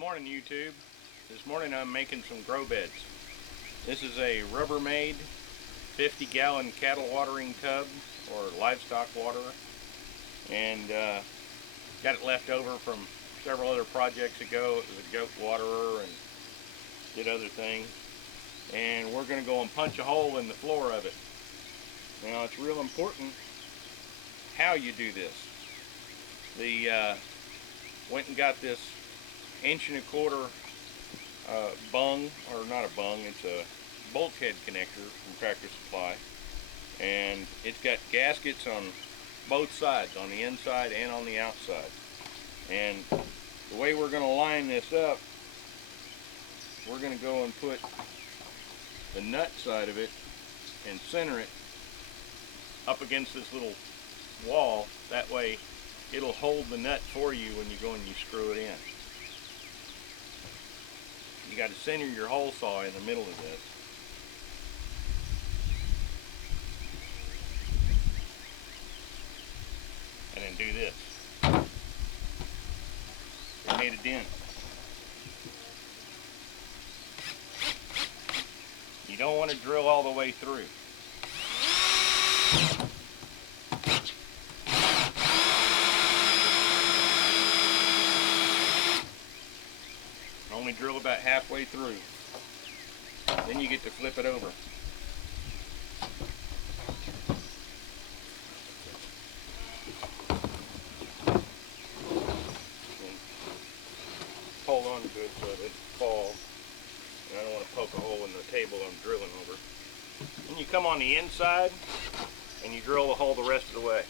morning, YouTube. This morning I'm making some grow beds. This is a Rubbermaid 50-gallon cattle watering tub or livestock waterer, and got it left over from several other projects ago. It was a goat waterer and did other things, and we're going to go and punch a hole in the floor of it. Now it's real important how you do this. Went and got this 1.25 inch bung, or not a bung, it's a bulkhead connector from Tractor Supply, and it's got gaskets on both sides, on the inside and on the outside. And the way we're going to line this up, we're going to go and put the nut side of it and center it up against this little wall. That way it'll hold the nut for you when you go and you screw it in. You got to center your hole saw in the middle of this. And then do this. It made a dent. You don't want to drill all the way through. Only drill about halfway through. Then you get to flip it over. And hold on to it so it doesn't fall. And I don't want to poke a hole in the table I'm drilling over. Then you come on the inside and you drill the hole the rest of the way.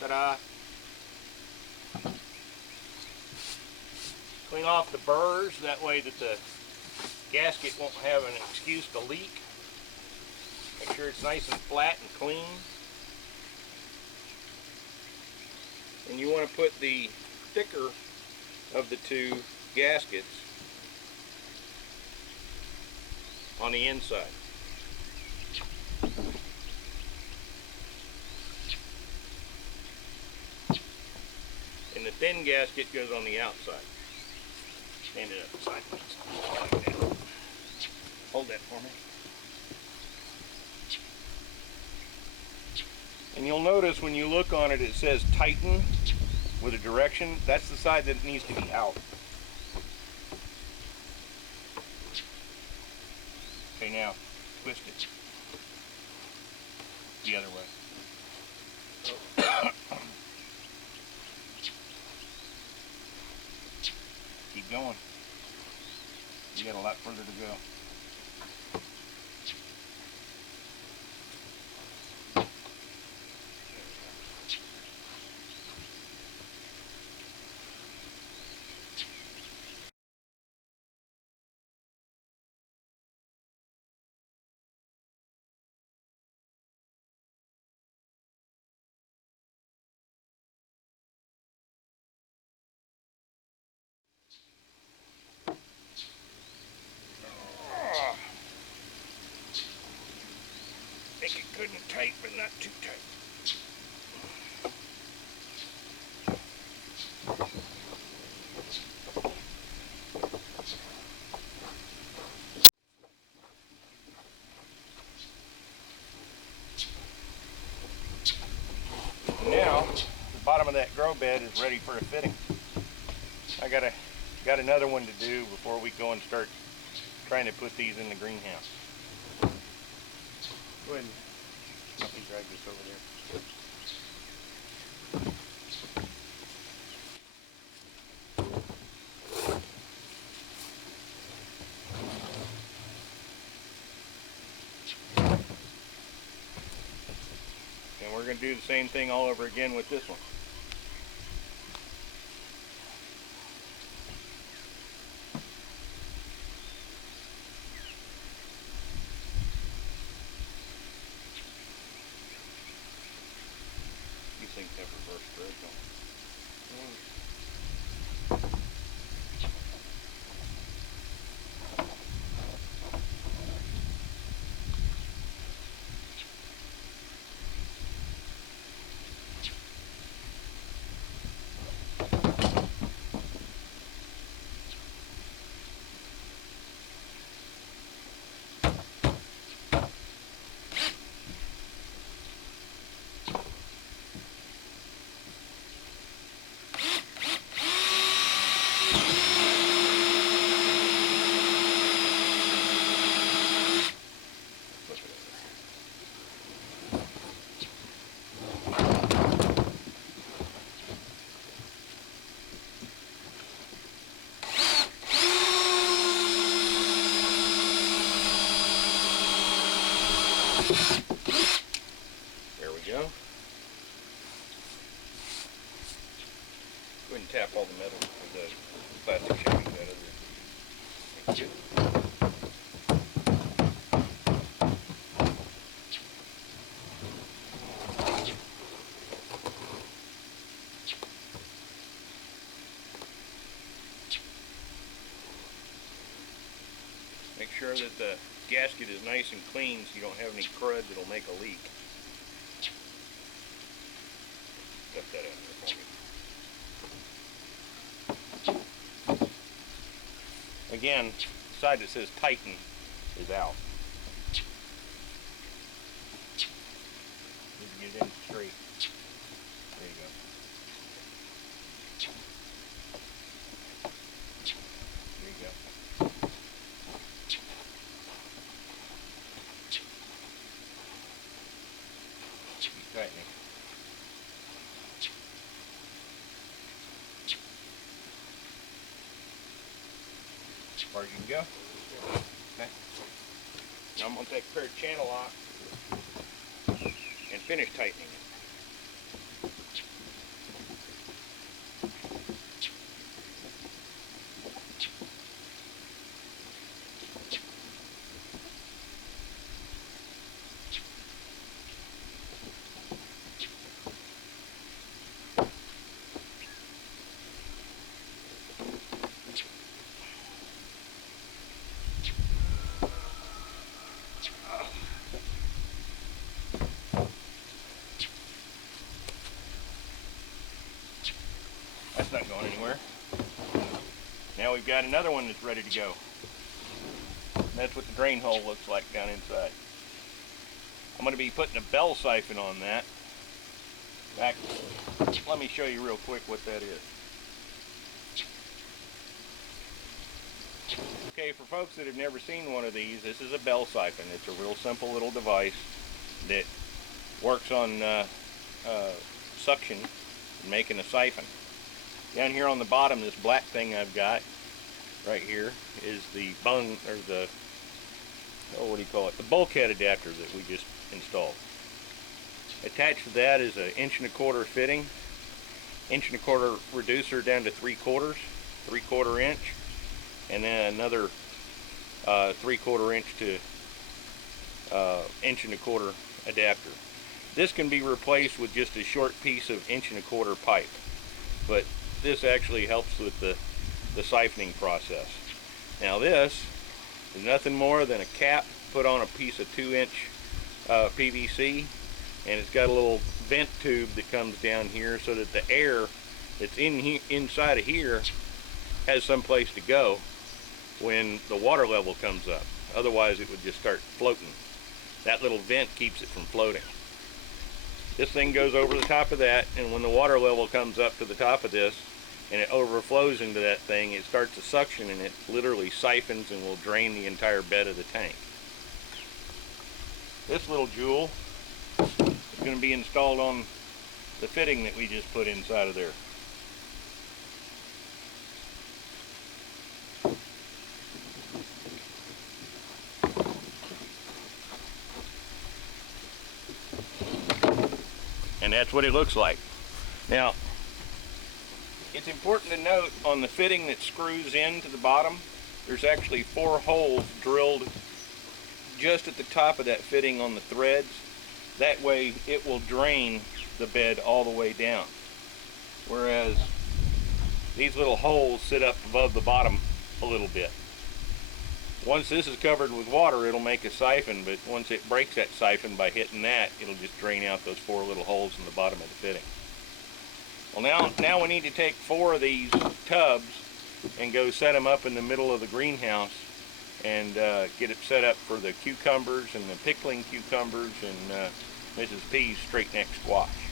Ta-da! Clean off the burrs, that way that the gasket won't have an excuse to leak. Make sure it's nice and flat and clean. And you want to put the thicker of the two gaskets on the inside. And the thin gasket goes on the outside. Stand it up sideways, like that. Hold that for me. And you'll notice when you look on it, it says tighten with a direction. That's the side that needs to be out. Okay, now twist it the other way. Keep going. You got a lot further to go. Make it good and tight, but not too tight. Now, the bottom of that grow bed is ready for a fitting. I got another one to do before we go and start trying to put these in the greenhouse. Go ahead and let me drag this over there. And we're going to do the same thing all over again with this one. These things have reverse threads on them. go. Go ahead and tap all the metal or the plastic shavings out of there. Thank you. Make sure that the gasket is nice and clean so you don't have any crud that'll make a leak. Stuff that out there for me. Again, the side that says tighten is out. Need to get it in straight. There you go. There you go. Keep tightening. As far as you can go. Okay. Now I'm going to take a pair of channel locks and finish tightening it. That's not going anywhere. Now we've got another one that's ready to go. That's what the drain hole looks like down inside. I'm going to be putting a bell siphon on that. Back, let me show you real quick what that is. Okay, for folks that have never seen one of these, this is a bell siphon. It's a real simple little device that works on suction and making a siphon. Down here on the bottom, this black thing I've got right here is the bung, or the, oh, what do you call it? The bulkhead adapter that we just installed. Attached to that is an 1¼ fitting, 1¼ reducer down to 3/4, 3/4 inch, and then another 3/4 inch to 1¼ adapter. This can be replaced with just a short piece of 1¼ pipe, but this actually helps with the siphoning process. Now this is nothing more than a cap put on a piece of 2-inch PVC, and it's got a little vent tube that comes down here so that the air that's inside of here has some place to go when the water level comes up. Otherwise it would just start floating. That little vent keeps it from floating. This thing goes over the top of that, and when the water level comes up to the top of this and it overflows into that thing, it starts to suction and it literally siphons and will drain the entire bed of the tank. This little jewel is going to be installed on the fitting that we just put inside of there. And that's what it looks like. Now, it's important to note on the fitting that screws into the bottom, there's actually 4 holes drilled just at the top of that fitting on the threads. That way it will drain the bed all the way down. Whereas these little holes sit up above the bottom a little bit. Once this is covered with water, it'll make a siphon, but once it breaks that siphon by hitting that, it'll just drain out those 4 little holes in the bottom of the fitting. Well, now we need to take 4 of these tubs and go set them up in the middle of the greenhouse and get it set up for the cucumbers and the pickling cucumbers and Mrs. P's straight neck squash.